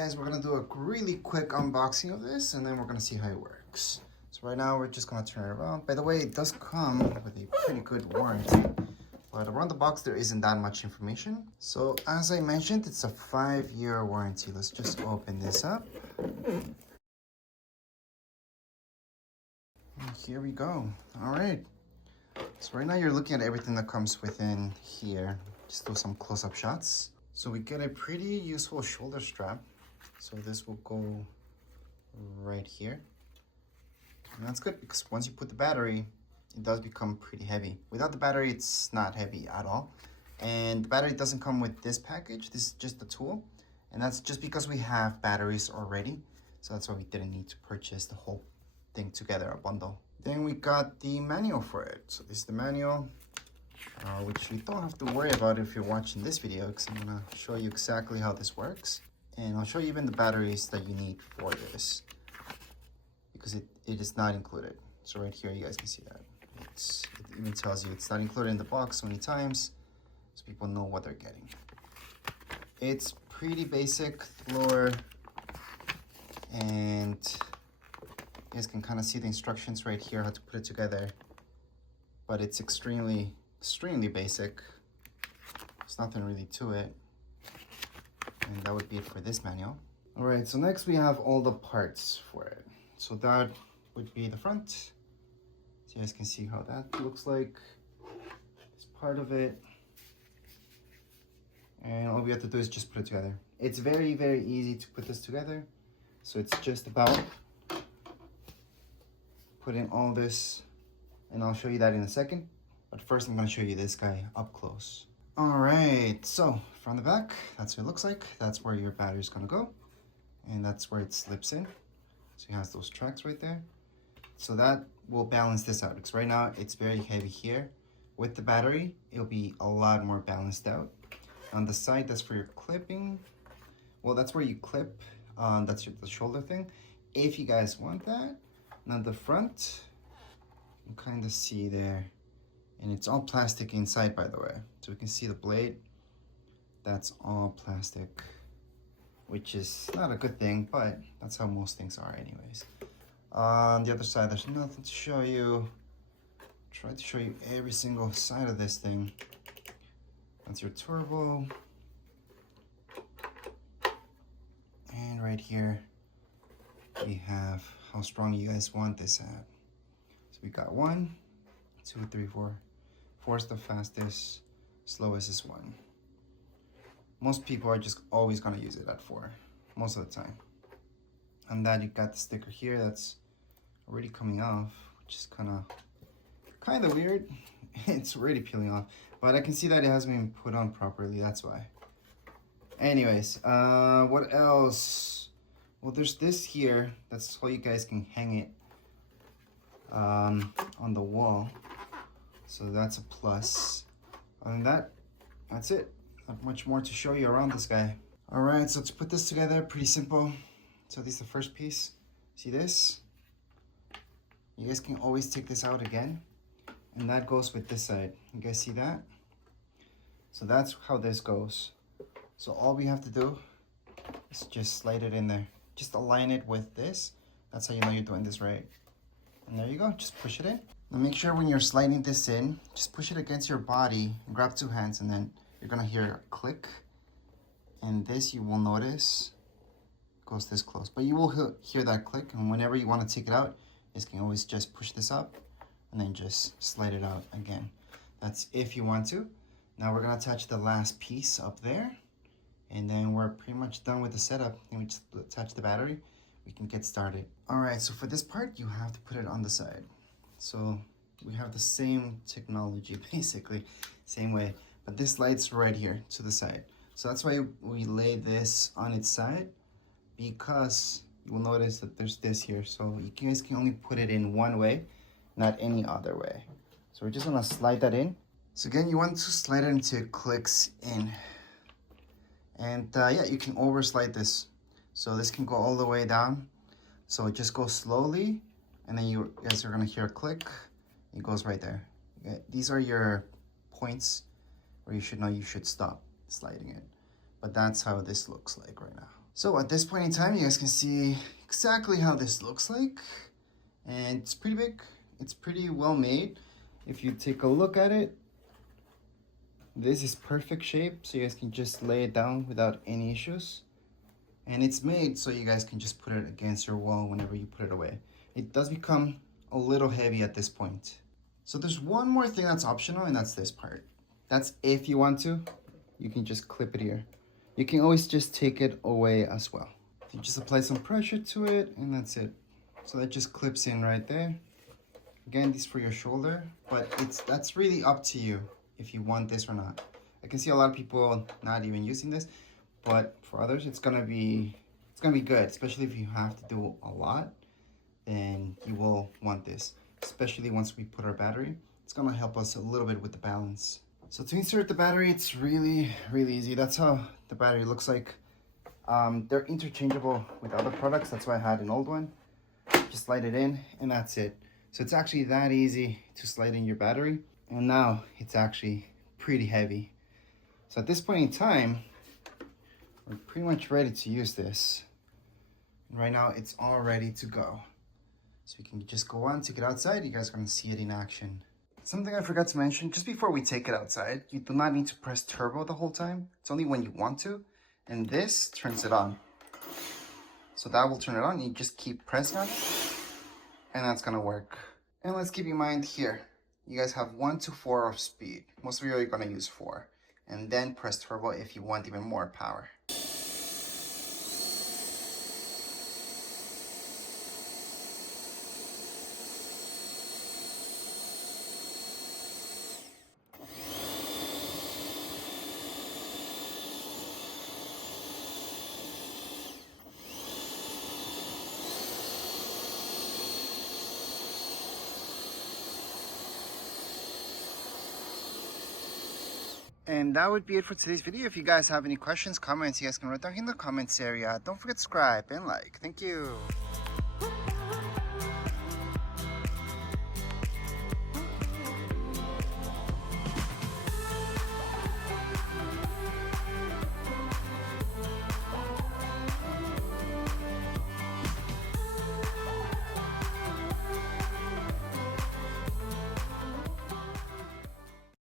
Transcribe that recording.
guys, we're gonna do a really quick unboxing of this and then we're gonna see how it works. So right now we're just gonna turn it around. By the way, it does come with a pretty good warranty, but around the box there isn't that much information. So as I mentioned, it's a 5-year warranty. Let's just open this up. And here we go. All right. So right now you're looking at everything that comes within here. Just do some close-up shots. So we get a pretty useful shoulder strap. So this will go right here. And that's good because once you put the battery, it does become pretty heavy. Without the battery, it's not heavy at all. And the battery doesn't come with this package. This is just the tool. And that's just because we have batteries already. So that's why we didn't need to purchase the whole thing together, a bundle. Then we got the manual for it. So this is the manual. Which you don't have to worry about if you're watching this video, because I'm gonna show you exactly how this works, and I'll show you even the batteries that you need for this, because it is not included. So right here you guys can see that it even tells you it's not included in the box so many times, so people know what they're getting. It's pretty basic floor, and you guys can kind of see the instructions right here how to put it together, but it's extremely basic. There's nothing really to it, and that would be it for this manual. All right, so next we have all the parts for it. So that would be the front. So you guys can see how that looks like. It's part of it, and all we have to do is just put it together. It's very easy to put this together. So it's just about putting all this, and I'll show you that in a second. But first, I'm going to show you this guy up close. All right, so from the back, that's what it looks like. That's where your battery is going to go, and that's where it slips in. So it has those tracks right there. So that will balance this out, because right now it's very heavy here. With the battery, it'll be a lot more balanced out. On the side, that's for your clipping. Well, that's where you clip. That's the shoulder thing, if you guys want that. Now the front, you can kind of see there. And it's all plastic inside, by the way. So we can see the blade. That's all plastic, which is not a good thing, but that's how most things are anyways. On the other side, there's nothing to show you. Try to show you every single side of this thing. That's your turbo. And right here, we have how strong you guys want this at. So we got 1, 2, 3, 4. 4 is the fastest, slowest is 1. Most people are just always gonna use it at 4, most of the time. And then you got the sticker here that's already coming off, which is kind of weird. It's already peeling off, but I can see that it hasn't been put on properly, that's why. Anyways, what else? Well, there's this here, that's how you guys can hang it on the wall. So that's a plus. Other than that, that's it. Not much more to show you around this guy. All right, so to put this together, pretty simple. So this is the first piece. See this? You guys can always take this out again. And that goes with this side. You guys see that? So that's how this goes. So all we have to do is just slide it in there. Just align it with this. That's how you know you're doing this right. And there you go, just push it in. Now make sure when you're sliding this in, just push it against your body, grab 2 hands, and then you're gonna hear a click. And this, you will notice, goes this close. But you will hear that click, and whenever you wanna take it out, you can always just push this up, and then just slide it out again. That's if you want to. Now we're gonna attach the last piece up there, and then we're pretty much done with the setup. And we just attach the battery, we can get started. All right, so for this part, you have to put it on the side. So we have the same technology, basically, same way, but this slides right here to the side. So that's why we lay this on its side, because you will notice that there's this here. So you guys can only put it in one way, not any other way. So we're just gonna slide that in. So again, you want to slide it until it clicks in. And yeah, you can overslide this. So this can go all the way down. So it just goes slowly, and then you guys are gonna hear a click. It goes right there. Okay? These are your points where you should know you should stop sliding it. But that's how this looks like right now. So at this point in time, you guys can see exactly how this looks like. And it's pretty big. It's pretty well made. If you take a look at it, this is perfect shape. So you guys can just lay it down without any issues. And it's made so you guys can just put it against your wall whenever you put it away. It does become a little heavy at this point. So there's one more thing that's optional, and that's this part. That's if you want to, you can just clip it here. You can always just take it away as well. You just apply some pressure to it, and that's it. So that just clips in right there. Again, this is for your shoulder, but that's really up to you if you want this or not. I can see a lot of people not even using this, but for others, it's gonna be good, especially if you have to do a lot, then you will want this, especially once we put our battery. It's gonna help us a little bit with the balance. So to insert the battery, it's really easy. That's how the battery looks like. They're interchangeable with other products. That's why I had an old one. Just slide it in, and that's it. So it's actually that easy to slide in your battery. And now it's actually pretty heavy. So at this point in time, we're pretty much ready to use this. And right now it's all ready to go. So we can just go on, take it outside. You guys are gonna see it in action. Something I forgot to mention, just before we take it outside, you do not need to press turbo the whole time. It's only when you want to. And this turns it on. So that will turn it on. You just keep pressing on it, and that's gonna work. And let's keep in mind here, you guys have 1 to 4 of speed. Most of you are gonna use 4. And then press turbo if you want even more power. And that would be it for today's video. If you guys have any questions, comments, you guys can write down in the comments area. Don't forget to subscribe and like. Thank you.